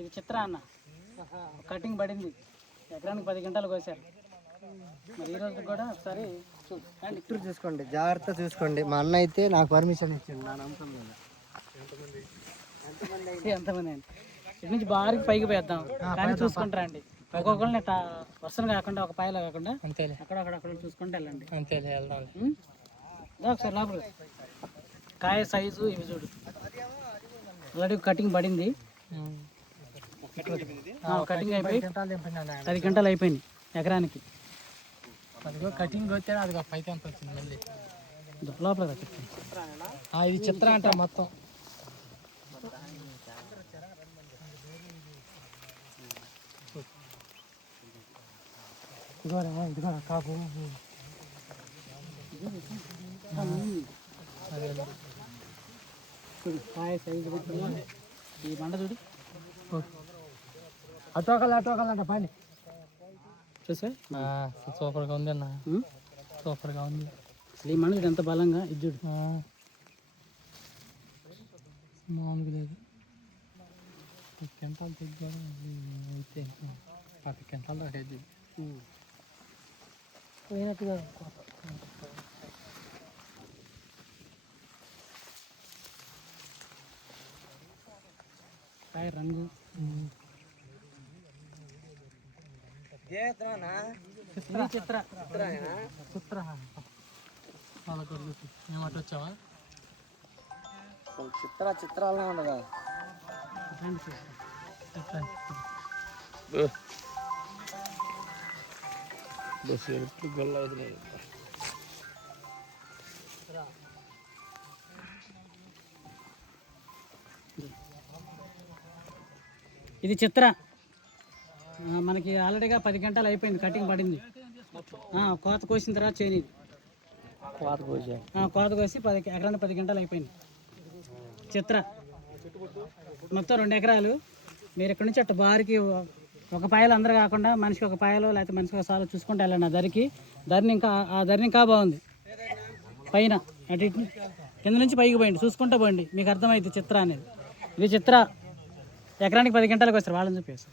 ఇది చిత్ర అన్న కటింగ్ పడింది, ఎకరానికి 10 గంటలు కోసారు. మరి ఈ రోజు కూడా ఒకసారి చూడండి, చూసుకోండి, జాగ్రత్త చూసుకోండి. మా అన్న అయితే నాకు పర్మిషన్ ఇచ్చింది, నా నమ్మకం మీద. ఎంతమంది అండి ఇటు నుంచి బాగా పైకి పోయేద్దాం, కానీ చూసుకుంటారా అండి. ఒక్కొక్కరిని వర్షం కాకుండా ఒక పాయలో కాకుండా అంతేలే, అక్కడ చూసుకుంటూ వెళ్ళండి. అంతేలే, వెళ్దాం. ఒకసారి లోపల కాయ సైజు ఇవి చూడు, ఆల్రెడీ కటింగ్ పడింది. కటింగ్ అయిపోయి 10 గంటలు అయిపోయింది ఎకరానికి. అదిగో కటింగ్ వచ్చే అది పైకి ఎంత వచ్చింది మళ్ళీ లోపల. ఇది చిత్ర అంట మొత్తం. ఇదిగో కాపు చూడు కాయ సైజు ఈ బండ చూడు. అటోకలంట పని చూసా సూపర్గా ఉంది అన్న, సూపర్గా ఉంది. ఈ మండ ఎంత బలంగా ఇది చూడు, మామూలుగా లేదు. 10 గంటలు తెచ్చుకోవడం అయితే 10 గంటలు దాకా అయితే పోయినట్టుగా. కాయ రంగు చిత్ర ఏమంట వచ్చావా? చిత్రాలనే ఉండదా. ఇది చిత్ర మనకి ఆల్రెడీగా 10 గంటలు అయిపోయింది, కటింగ్ పడింది. కోత కోసిన తర్వాత చేయని కోత కోసి ఎకరానికి 10 గంటలు అయిపోయింది. చిత్ర మొత్తం 2 ఎకరాలు. మీరు ఇక్కడ నుంచి అట్ట బారికి ఒక పాయలు అందరు కాకుండా మనిషికి ఒక పాయలో లేకపోతే మనిషికి ఒక సార్లు చూసుకుంటూ వెళ్ళండి. ఆ ధరని ఇంకా బాగుంది. పైన అటు ఇటు కింద నుంచి పైకి పోయింది, చూసుకుంటూ పోండి, మీకు అర్థమైంది చిత్ర అనేది. ఇది చిత్ర ఎకరానికి 10 గంటలకు వస్తారు. వాళ్ళని చెప్పేసి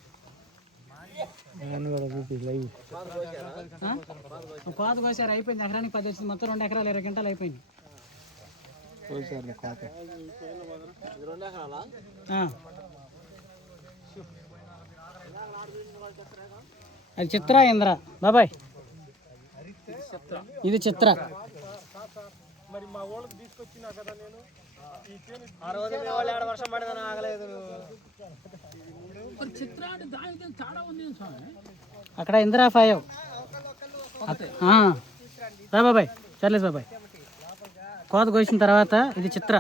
కోత కోసారు, అయిపోయింది. ఎకరానికి 10 వచ్చింది, మొత్తం 2 ఎకరాలు 20 గంటలు అయిపోయింది. అది చిత్ర ఇంద్ర బాబాయ్, ఇది చిత్ర. మరి మా వాళ్ళకి తీసుకొచ్చినా కదా నేను, ఆ రోజు వర్షం పడదని ఆగలేదు. అక్కడ ఇందిరా 5 రా బాబాయ్, చర్లేస్ బాబాయ్. కోత కోసిన తర్వాత ఇది చిత్ర.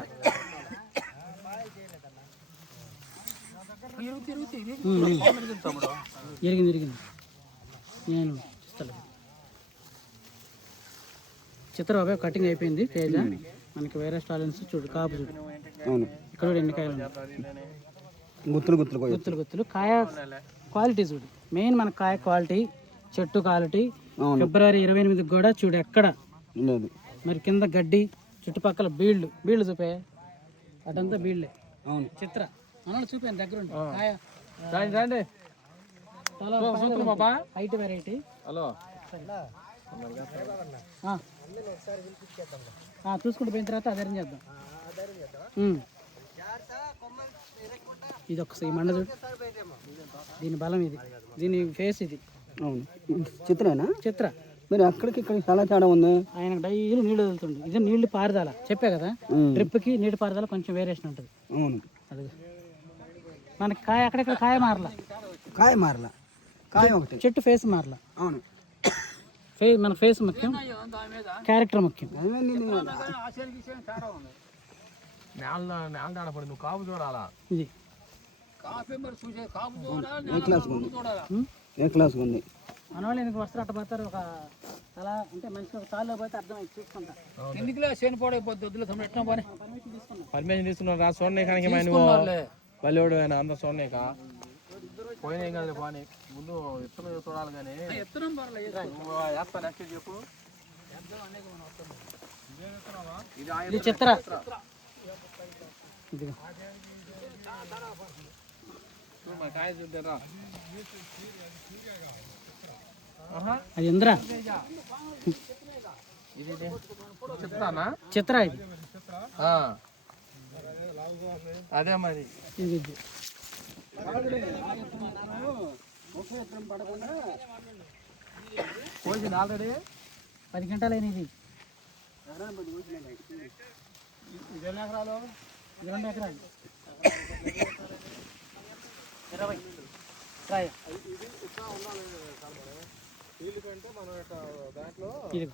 ఇరిగింది నేను చూస్తాను. చిత్ర బాబాయ్ కటింగ్ అయిపోయింది. తేజ మనకి వైరస్ టాలెన్స్ చూడు, కాపు చూడు. అవును, ఇక్కడ కూడా ఎన్ని కాయలు గుత్తులు. కాయ క్వాలిటీ చూడు, మెయిన్ మన కాయ క్వాలిటీ, చెట్టు క్వాలిటీ. ఫిబ్రవరి 28కి కూడా చూడు ఎక్కడ లేదు. మరి కింద గడ్డి, చుట్టుపక్కల బీళ్ళు చూపే, అటంతా బీళ్ళే. అవును, చిత్ర మనల్ని చూపాను దగ్గర ఉంటే. కాయ హైట్ వెరైటీ. చూసుకుంటూ పోయిన తర్వాత అదే చేద్దాం. ఇది ఒకసారి మండ చూడు, దీని బలం ఇది, దీని ఫేస్ ఇది. అవును, చిత్రేనా? చిత్ర. మరి అక్కడికి ఇక్కడ చాలా తేడా ఉంది. ఆయనకు డైలీ నీళ్ళు వదులుతుంది. ఇది నీళ్లు పారుదల చెప్పే కదా, డ్రిప్కి నీటి పారుదల కొంచెం వేరియేషన్ ఉంటుంది. అవును, అది మనకి కాయ అక్కడెక్కడ కాయ మారలా, కాయ ఒకటి, చెట్టు ఫేస్ మారలా. అవును, మన ఫేస్ ముఖ్యం, క్యారెక్టర్ ముఖ్యం. ఇది మన వాళ్ళు ఎందుకు వస్తారు అట్ట పోతారు. ఒక అలా అంటే మనిషికి ఒక తాళ్ళలో పోతే అర్థమైంది, చూసుకుంటా. ఎందుకులే చేను పోడైపోద్ది, వద్దులే పర్మిషన్ తీసుకున్నాను రా. చూడండి కానీ బలివాడు ఆయన అందరూ చూడండి పోయినాయి కదా బాగా. ముందు ఎత్తున చూడాలి కానీ వేస్తాను చెప్పు. ఇది చిత్ర. మరి కాయ చూద్దారా అది ఇంద్ర ఇది చిత్రానా చిత్ర ఇది అదే మరి ఇది కోసింది ఆల్రెడీ 10 గంటలైన ఇది ఇది ఎన్ని ఎకరాలు 2 ఎకరాలు 20 ట్రై వీళ్ళు కంటే మనం దాంట్లో ఇది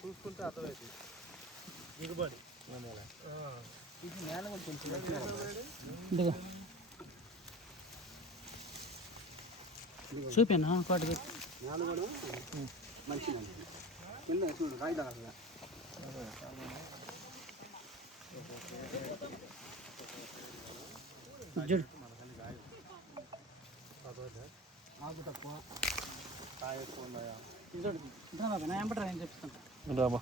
చూసుకుంటే అర్థమైంది దిగుబడి ఇది నేల కొంచెం ఇదిగో చూపాను కోటకి నేల కూడా మంచిగా కింద చూడు రాయి తగలగా చూడు ఆకు తక్కువ కాయ ఎక్కువ ఉన్నాయా చూడు నా ఎంపటరా నేను చెప్తాను రాబా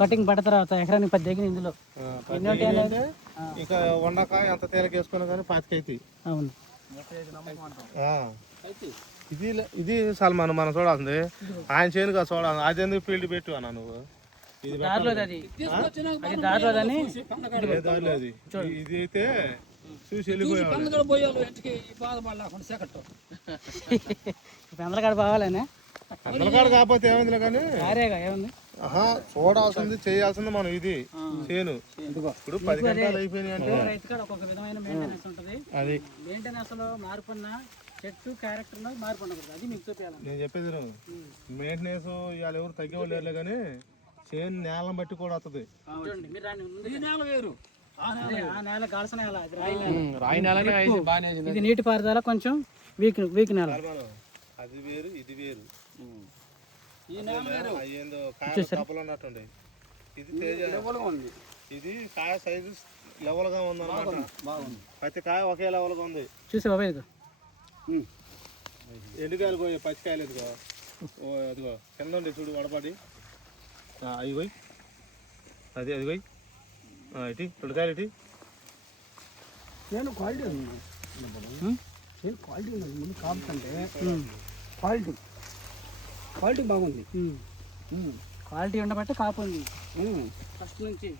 కటింగ్ పడిన తర్వాత ఎకరానికి 10 ఎగిరి ఇందులో ఇక వండకాయ ఎంత తేలిక వేసుకున్నా కానీ 25 అవుతాయి. అవును ఇది ఇది సల్మాన్ మనం చూడాల్సింది ఆయన చేనుగా చూడాలి అది ఎందుకు ఫీల్డ్ పెట్టు అన్నా నువ్వు ఇది దారిలో అది ఇది అయితే చూసి పెందలకాడ బావాలనే వెళ్ళిపోయాడు కాకపోతే ఏమైందిలే కానీ ఏముంది చూడాల్సింది చేయాల్సింది మనం ఇది చేను ఇప్పుడు 10 గంటలు అయిపోయినాయి అంటే రైతుకాడ ఒక్కొక్క విధమైన మెయింటెనెన్స్ ఉంటుంది. అది మెయింటెనెన్స్ లో మార్పున్న చెట్టు క్యారెక్టర్ లో మార్పు ఉండకూడదు. అది మీకు చూపించాలి. నేను చెప్పేది మెయింటెనెన్స్ ఇవాళ ఎవరు తగ్గేవాళ్ళు కానీ చేను నేలను బట్టి కూడా వస్తుంది. చూడండి మీరు నేల వేరు ఆ నేల గాల్సిన నేల రాయి నేల ఇది నీటి పారుదల కొంచెం వీక్ నేల. అది వేరు ఇది వేరు. ఏందో కాయ కప్పలు ఉన్నట్టుండే ఇది తేజ ఉంది. ఇది కాయ సైజు లెవెల్ గా ఉంది అన్నమాట. ప్రతి కాయ ఒకే లెవెల్ గా ఉంది. చూసి బాబాయ్ ఇదిగో ఎండుకాయలు పోయి పచ్చికాయలు ఎదుగో అదిగో కింద ఉండి చూడు వడపడి అవి పోయి అది అది పోయి ఇటు 2 కాయలు ఇటు నేను క్వాలిటీ ఉంది. నేను క్వాలిటీ ఉన్నది ముందు కాపుతుంటే క్వాలిటీ బాగుంది. క్వాలిటీ ఉండబట్టి కాపు ఉంది ఫస్ట్ నుంచి.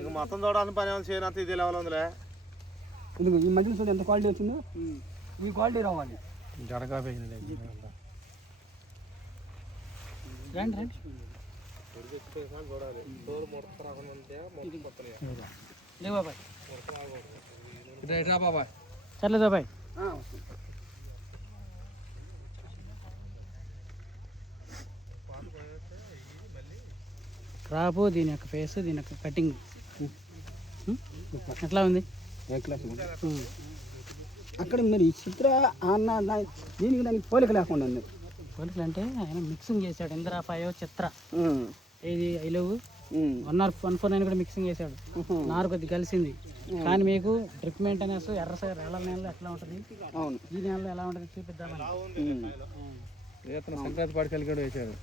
ఇక మొత్తం చూడాలని పని ఏమైనా చేయనంత ఇదే లెవెల్ ఉందిలే. ఇదిగో ఈ మధ్యలో చూడండి ఎంత క్వాలిటీ వచ్చిందో. ఈ క్వాలిటీ రావాలి. జడగా రండి రండి బాబాయ్ సర్లేదు బాబాయ్. క్రాపు దీని యొక్క ఫేస్ దీని యొక్క కటింగ్ ఎట్లా ఉంది? అక్కడ మరి చిత్ర అన్న దీనికి దానికి పోలిక లేకుండా ఉంది. పోలికలు అంటే ఆయన మిక్సింగ్ చేశాడు. ఇంద్రాపాయో చిత్ర ఏది ఐ లవ్ 149 కూడా మిక్సింగ్ చేశాడు. నారు కొద్ది కలిసింది. కానీ మీకు డ్రిప్ మెయింటెనెన్స్ ఎర్ర నేలలో ఎట్లా ఉంటుంది, ఈ నేలలో ఎలా ఉంటుంది చూపిద్దామని సంక్రాంతి పాటికలు కూడా వేశారు.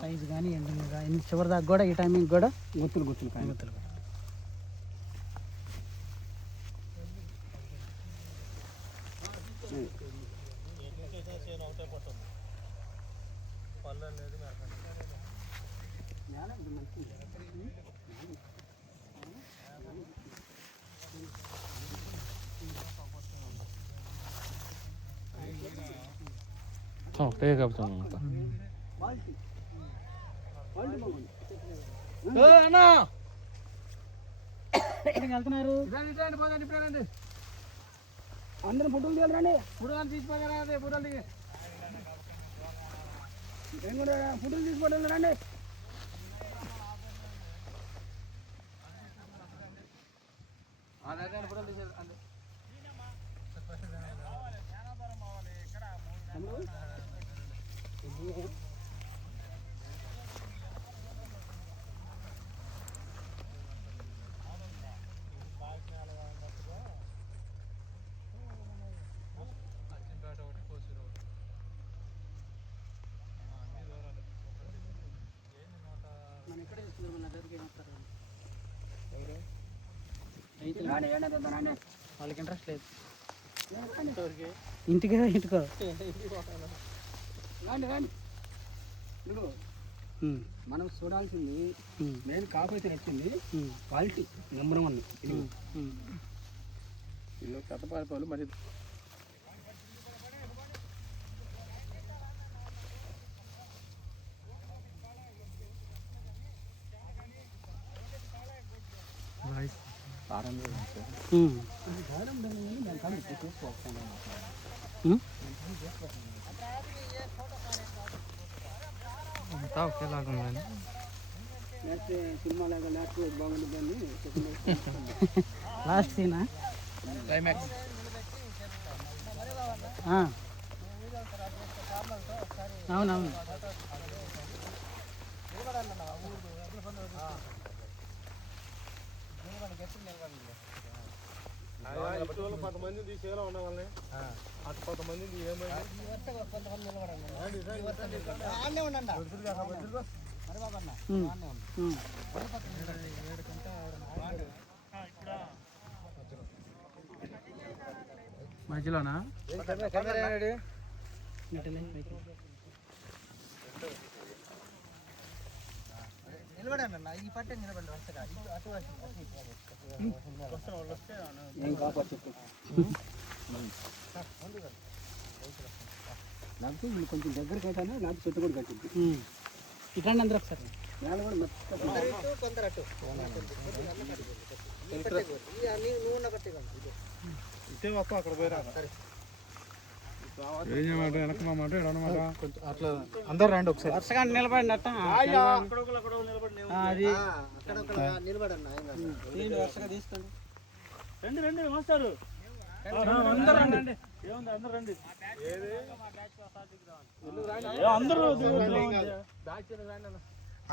సైజు కానీ ఎండింగ్ కానీ చివరి దాకా కూడా ఈ టైమింగ్ కూడా గుత్తులు కానీ గుత్తులు వెళ్తున్నారు అందరూ ఫోటోలు తీయాలండి. ఫోటోలు తీసిపోయారండి. ఫోటోలు తీసిపోవడం రండి. వాళ్ళకి ఇంట్రెస్ట్ లేదు. ఇంటికి ఇంటికో మనం చూడాల్సింది మెయిన్ కాపు అయితే నచ్చింది, క్వాలిటీ నెంబర్ 1. ఇల్లు కథ పారిపోవాలి మరి. సినిమా లాగా లాస్ట్ బాగుంటుందని లాస్ట్ సీనా క్లైమాక్స్. అవునవును. కొంతమంది తీసేలా ఉన్న వాళ్ళని అటు కొంతమంది మధ్యలోనా నిలబడండి, ఈ పట్టే నిలబడండి. ఏం కాపా చెప్పు. నాకు వీళ్ళు కొంచెం దగ్గరికి అయితేనే నాకు చెట్టు కూడా కట్టింది. ఇట్లాంటి అందరూ ఒకసారి నేల కూడా అక్కడ పోయిరా వెనకమాట అట్లా అందరు రండి ఒకసారి వరుసగా నిలబడి నిలబడండి, వరుసగా తీసుకోండి. రండి రండి మాస్టారు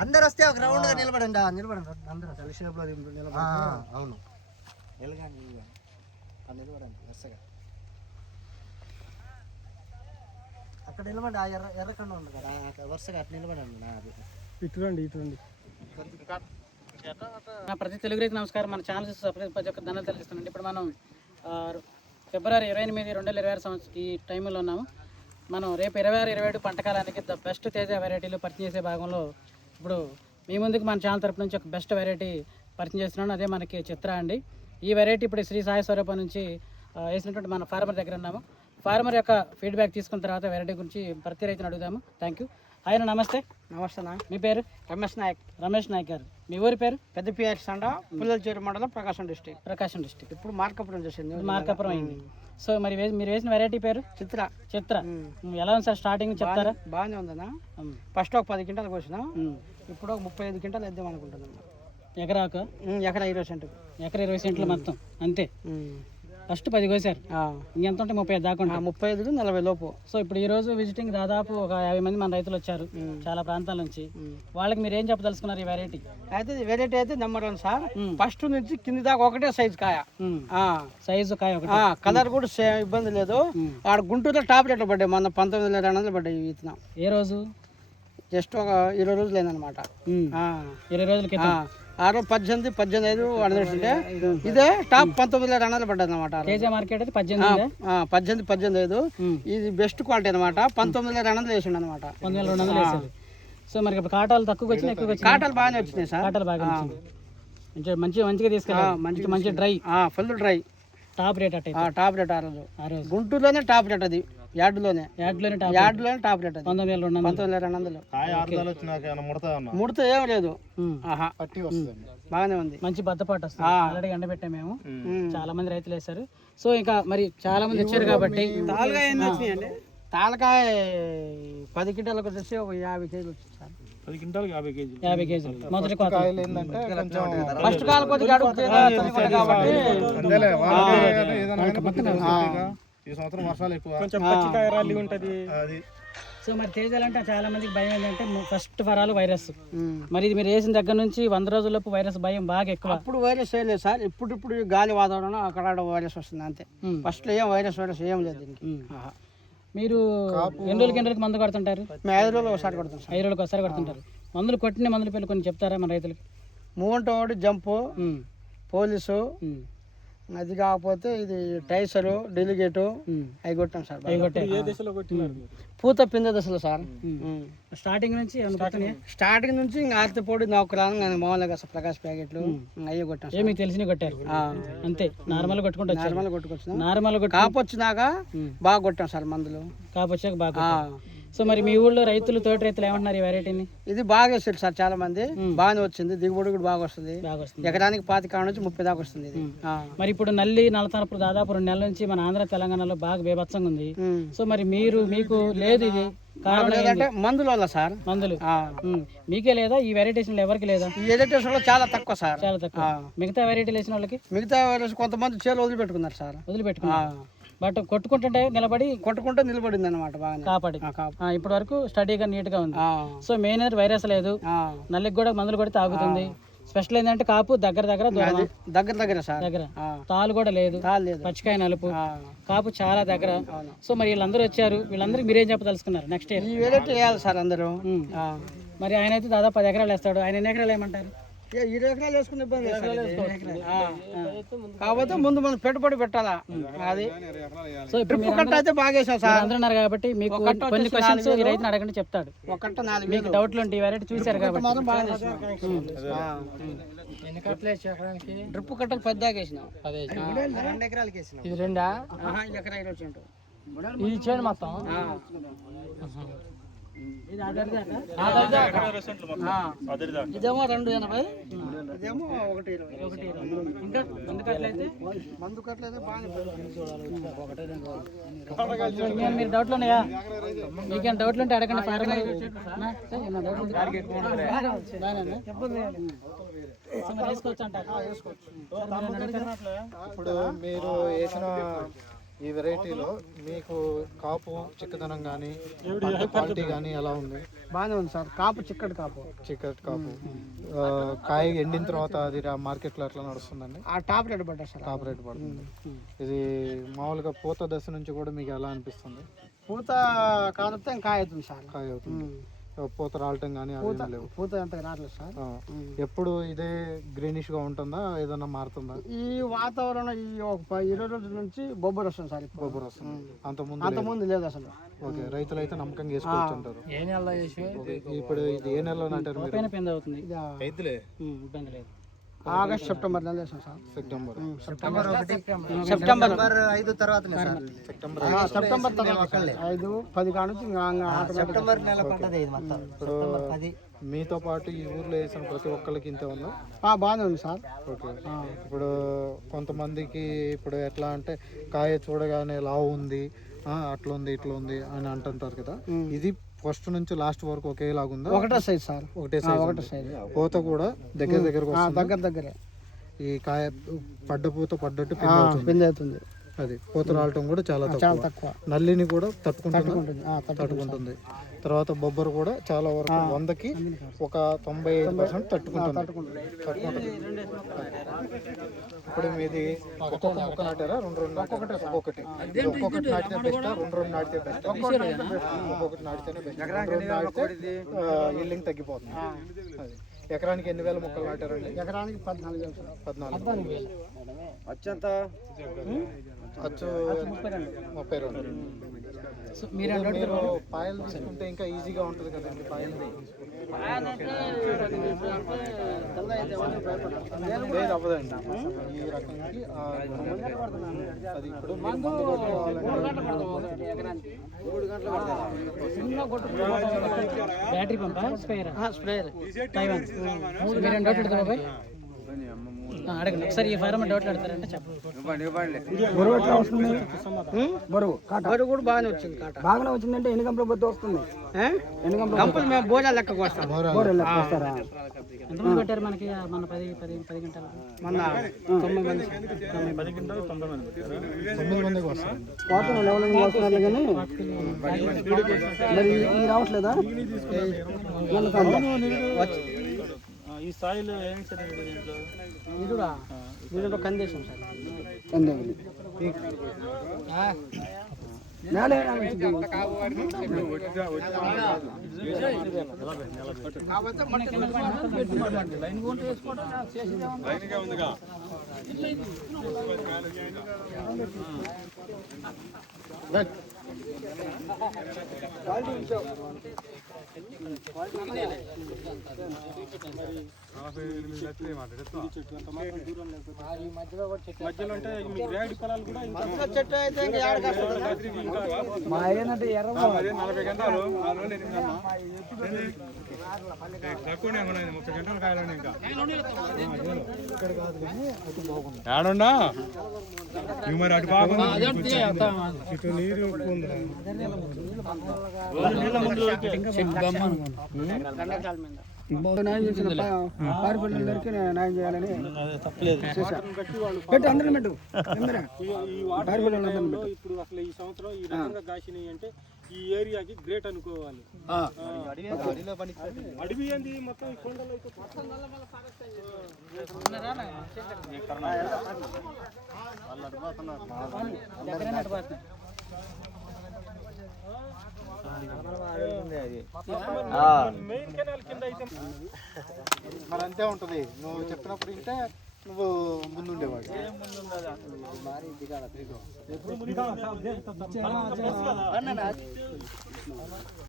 అందరు వస్తే ఒక రౌండ్ గా నిలబడండి. నిలబడండి అందరూ షేప్ లో నిలబడండి. అవును, నిలబడండి వరుసగా. అక్కడ నిలబడి ఆ ఎర్రకండ ఉంది కదా, వరుసగా అట్లా నిలబడండి. ఇటురండి ఇటురండి. ప్రతి తెలుగు రైతు నమస్కారం. మన ఛానల్ ప్రతి ఒక్క ధనాలు తెలుస్తున్నాండి. ఇప్పుడు మనం ఫిబ్రవరి 28, 2026 సంవత్సరం ఈ టైంలో ఉన్నాము. మనం రేపు 26, 27 పంటకాలానికి ద బెస్ట్ తేజ వెరైటీలు పరిచయం చేసే భాగంలో ఇప్పుడు మీ ముందుకు మన ఛానల్ తరపు నుంచి ఒక బెస్ట్ వెరైటీ పరిచయం చేస్తున్నాను. అదే మనకి చిత్ర అండి. ఈ వెరైటీ ఇప్పుడు శ్రీ సాయి స్వరూపం నుంచి వేసినటువంటి మన ఫార్మర్ దగ్గర ఉన్నాము. ఫార్మర్ యొక్క ఫీడ్బ్యాక్ తీసుకున్న తర్వాత వెరైటీ గురించి ప్రతి రైతుని అడుగుదాము. Thank you. ఆయన నమస్తే. నమస్తే అన్న. మీ పేరు? రమేష్ నాయక్. రమేష్ నాయక్ గారు. మీ ఊరి పేరు? పెద్ద పిఆర్ సండ, పుల్లలచేరు మండలం, ప్రకాశం డిస్ట్రిక్ట్. ప్రకాశం డిస్ట్రిక్ట్. ఇప్పుడు మార్కాపురం చేసింది. మార్కాపురం అయింది. సో మరి మీరు వేసిన వెరైటీ పేరు? చిత్ర. చిత్ర ఎలా ఉంది సార్? స్టార్టింగ్ చెప్తారా? బాగానే ఉందన్నా. ఫస్ట్ ఒక 10 క్వింటాలు కోసినా, ఇప్పుడు ఒక 35 క్వింటాలు వేద్దాం అనుకుంటున్నాను. ఎకరాకు? ఎకరా 20 సెంట్లు. ఎకరా 20 సెంట్లు మొత్తం అంతే. ఫస్ట్ 10 కోసారు, ఇంకెంత ఉంటే 35 దాకా 35 40 లోపు. సో ఇప్పుడు ఈ రోజు విజిటింగ్ దాదాపు ఒక 50 మంది మన రైతులు వచ్చారు చాలా ప్రాంతాల నుంచి. వాళ్ళకి మీరు ఏం చెప్పదలుచుకున్నారు ఈ వెరైటీ? అయితే వెరైటీ అయితే నెంబర్ 1 సార్. ఫస్ట్ నుంచి కింది దాకా ఒకటే సైజు కాయ. సైజు కాయ ఒకటి. కలర్ కూడా ఇబ్బంది లేదు. ఆడ గుంటూరులో టాప్ రేట్లు పడ్డాయి, మొన్న 19,200 పడ్డాయి విత్తనం. ఏ రోజు? జస్ట్ ఒక 20 రోజులు అయిందనమాట. 20 రోజుల క్రితం. 18 18 ఇదే టాప్ 19,200 పడ్డది అనమాట. కేజీ మార్కెట్ అయితే 18. ఇది బెస్ట్ క్వాలిటీ అనమాట. 19,200 వేసిండు అనమాట. 19,200 వేసారు. సో మరి ఇప్పుడు కాటాలు తక్కువ వచ్చినాయి, ఎక్కువ వచ్చినాయి? కాటాలు బాగానే వచ్చినాయి సార్. కాటాలు బాగా వచ్చింది. మంచిగా తీసుకెళ్ళాలి. మంచి dry, full dry. Top rate అట్ట. టాప్ రేట్ ఆ రోజు గుంటూరులోనే టాప్ రేట్. అది యార్డులోనే టాప్ రేట్. 19,200. ముడత ఏం లేదు, బాగానే ఉంది. మంచి బద్దపాటు వస్తుంది. ఆల్రెడీ ఎండబెట్టాం మేము, చాలా మంది రైతులు వేశారు. సో ఇంకా మరి చాలా మంది వచ్చారు కాబట్టి తాలకాయ ఎన్ని వచ్చినాయండి? తాలకాయ 10 క్వింటాలకు వచ్చేసి ఒక 50 కేజీలు వచ్చింది సార్. 10 క్వింటాలు 50 కేజీలు. 50 కేజీలు. మొదటి కాయలు ఏంటంటే ఫస్ట్ కాలు కొద్దిగా ఈ సంవత్సరం వర్షాలు ఎక్కువ, కొంచెం పచ్చికాయ రాలి ఉంటది. సో మరి తేజాలంటే చాలా మందికి భయం ఏంటంటే ఫస్ట్ ఫరాలు వైరస్. మరి ఇది మీరు వేసిన దగ్గర నుంచి 100 రోజుల్లోపు వైరస్ భయం బాగా ఎక్కువ. అప్పుడు వైరస్ వేయలేదు సార్. ఇప్పుడు గాలి వాతావరణం అక్కడ వైరస్ వస్తుంది అంతే. ఫస్ట్ ఏం వైరస్ ఏం లేదు దీనికి. మీరు ఎన్ని రోజులకి మందు కొడుతుంటారు? మేము 5 రోజులు ఒకసారి కొడుతాం సార్. 5 రోజులకు ఒకసారి కొడుతుంటారు. మందులు కొట్టిన మందుల పేర్లు కొన్ని చెప్తారా మన రైతులకి? మూవంటోడు జంపు, పోలీసు, అది కాకపోతే ఇది టైసరు, డెలిగేటు అవి కొట్టాం సార్. పూత పింద దశలో సార్. స్టార్టింగ్ నుంచి స్టార్టింగ్ నుంచి ఇంకా ఆర్తిపోడి నౌకరాలు మామూలుగా ప్రకాశ్ ప్యాకెట్లు అయ్యి కొట్టాం. మీకు తెలిసిన కొట్టారు అంతే? నార్మల్ కొట్టుకుంటా కొట్టుకొచ్చిన నార్మల్ కాపు వచ్చినాక బాగా కొట్టాం సార్ మందులు. కాపు వచ్చాక బాగా. సో మరి మీ ఊళ్ళో రైతులు, తోటి రైతులు ఏమంటున్నారు ఈ వెరైటీని? ఇది బాగా వేసారు సార్ చాలా మంది. బాగానే వచ్చింది, దిగుబడి కూడా బాగా వస్తుంది. ఎకరానికి 25 నుంచి 30 దాకా వస్తుంది ఇది. మరి ఇప్పుడు నల్లతనపు దాదాపు 2 నెలల నుంచి మన ఆంధ్ర తెలంగాణలో బాగా బేభత్సంగా ఉంది. సో మరి మీకు లేదు ఇది అంటే మందుల వల్ల సార్. మందులు మీకే లేదా? ఈ వెరైటీస్ ఎవరికి లేదా? ఈ వెరైటీస్ లో చాలా తక్కువ సార్, చాలా తక్కువ. మిగతా వెరైటీలు వేసిన వాళ్ళకి కొంతమంది చేలు వదిలిపెట్టుకున్నారు సార్. వదిలిపెట్టుకున్నారు, బట్ కొట్టుకుంటుంటే నిలబడింది అనమాట. కాపాడి ఇప్పటి వరకు స్టడీగా నీట్ గా ఉంది. సో మెయిన్ వైరస్ లేదు, నల్లికి కూడా మందులు కొడితే ఆగుతుంది. స్పెషల్ ఏంటంటే కాపు దగ్గర సార్, దగ్గర తాలు కూడా లేదు, పచ్చికాయ నలుపు, కాపు చాలా దగ్గర. సో మరి వీళ్ళందరూ వచ్చారు, వీళ్ళందరికీ మీరేం చెప్పదలుచుకున్నారు నెక్స్ట్ ఇయర్? ఈ వెరైటీ వేయాలి సార్ అందరూ. మరి ఆయన అయితే దాదాపు 10 ఎకరాలు వేస్తాడు, ఆయన ఎన్ని ఎకరాలు ఏమంటారు? 20 ఎకరాలు వేసుకునే ఇబ్బంది కాకపోతే ముందు మనం పెట్టుబడి పెట్టాలా. అది సో ఇప్పుడు కట్ట అయితే బాగా వేసాం సార్ అందరున్నారు కాబట్టి మీకు కొన్ని క్వశ్చన్స్ ఈ రైతుని అడగండి చెప్తాడు. మీకు డౌట్లు ఉంటాయి, వెరైటీ చూసారు కాబట్టి. ఎన్ని కట్టలు వేసి ఎకరానికి? డ్రిప్ కట్టలు పెద్దగా వేసినాం. 2 ఎకరాలకి వేసినాం. ఇది 2 ఎకరా 20 ఉంటుంది. ఇది చేయండి మొత్తం. ఇదేమో 280, ఇదేమో 120. ఇంకా మందు కట్లయితే బాగా. మీరు డౌట్లు ఉన్నాయా? మీకేం డౌట్లు ఉంటే అడగండి. ఇప్పుడు మీరు వేసిన ఈ వెరైటీలో మీకు కాపు చిక్కదనం కానీ క్వాలిటీ కానీ ఎలా ఉంది? బాగానే ఉంది సార్. కాపు చిక్కటి కాపు కాయ ఎండిన తర్వాత అది మార్కెట్లో ఎట్లా నడుస్తుందండి? ఆ టాప్ రేట్ పడ్డా సార్. టాప్ రేట్ పడుతుంది. ఇది మామూలుగా పూత దశ నుంచి కూడా మీకు ఎలా అనిపిస్తుంది? పూత కాకపోతే కాయ అవుతుంది సార్. కాయ అవుతుంది, పూత రావటం కానీ పూత ఎంత రావట్లేదు సార్. ఎప్పుడు ఇదే గ్రీనిష్ గా ఉంటుందా, ఏదన్నా మారుతుందా? ఈ వాతావరణం ఈ ఒక 20 రోజుల నుంచి బొబ్బరు వస్తుంది సార్. బొబ్బరు వస్తుంది. అంతకుముందు లేదు అసలు. ఓకే, రైతులు అయితే నమ్మకంగా వేసుకోవచ్చు అంటారు. ఇప్పుడు ఇది ఏ నెలలో నాటారు మీరు? ఆగస్ట్ సెప్టెంబర్ నెల వేసాం సార్. సెప్టెంబర్ 5 తర్వాత సెప్టెంబర్ 5-10 కాడ నుంచి సెప్టెంబర్ నెల పడ్డది. ఇప్పుడు మీతో పాటు ఈ ఊర్లో వేసిన ప్రతి ఒక్కరికి ఇంత ఉందా? బాగానే ఉంది సార్. ఓకే, ఇప్పుడు కొంతమందికి ఇప్పుడు ఎట్లా అంటే కాయ చూడగానే లావు ఉంది, అట్లా ఉంది ఇట్లా ఉంది అని అంటుంటారు కదా. ఇది ఫస్ట్ నుంచి లాస్ట్ వరకు ఒకేలాగుందా? ఒకటే సైజ్ సార్. ఒకటే సైజ్. పూత కూడా దగ్గర ఈ కాయ పడ్డ పూత పడ్డట్టు పిండి అవుతుంది. అది పూత రావటం కూడా చాలా తక్కువ. నల్లిని కూడా తట్టుకుంటుంది. తర్వాత బొబ్బరు కూడా చాలా వరకు 100కి ఒక 95% తట్టుకుంటుంది. ఇప్పుడు మీది ఒక్కొక్క మొక్క నాటారా? 2 ఒక్కొక్కటి నాటితే బెస్ట్, 2 నాటితే బెస్ట్? ఒక్కొక్కటి నాటితేనే బెస్ట్. 2 నాటితే ఈల్డింగ్ తగ్గిపోతుంది. అది ఎకరానికి ఎన్ని వేల మొక్కలు నాటారండి? ఎకరానికి 14,000. అచ్చు 32. మీరు పాయలు తీసుకుంటే ఇంకా ఈజీగా ఉంటుంది కదండి. పాయలు అవ్వదండి ఈ రకంకి. అది ఇప్పుడు బ్యాటరీ పంపా స్ప్రేయర్ అడగండి ఒకసారి. ఈ ఫారం డౌట్లు అడతారంటే చెప్పండి. బరువు కూడా బాగానే వచ్చింది. బాగానే వచ్చిందంటే ఎన్ని గంటల బొద్దు వస్తుంది? గంపలు మేము బోజాలు లెక్క వస్తాం. ఎంతమంది పెట్టారు మనకి? మన 10 గంటలు మన 9 మంది. 9 మందికి వస్తారు. మరి రావట్లేదా? ఈ స్థాయిలో దీంట్లో కందేశం సార్. మా ఏంటంటే ఎర్ర ఏడున్నా మరి అటు బాగుంది న్యాయం చేసిన పారిపల్లికి న్యాయం చేయాలని పెట్టు అందరం పెట్టు ఇప్పుడు అసలు ఈ సంవత్సరం ఈ రకంగా కాసినాయి అంటే ఈ ఏరియాకి గ్రేట్ అనుకోవాలి. అడవి ఏంది మొత్తం ఈ కొండలు అయితే మెయిన్ కెనాల్ కింద అయితే మరి అంతే ఉంటుంది. నువ్వు చెప్పినప్పుడు ఇంటే నువ్వు ముందుండేవాడు.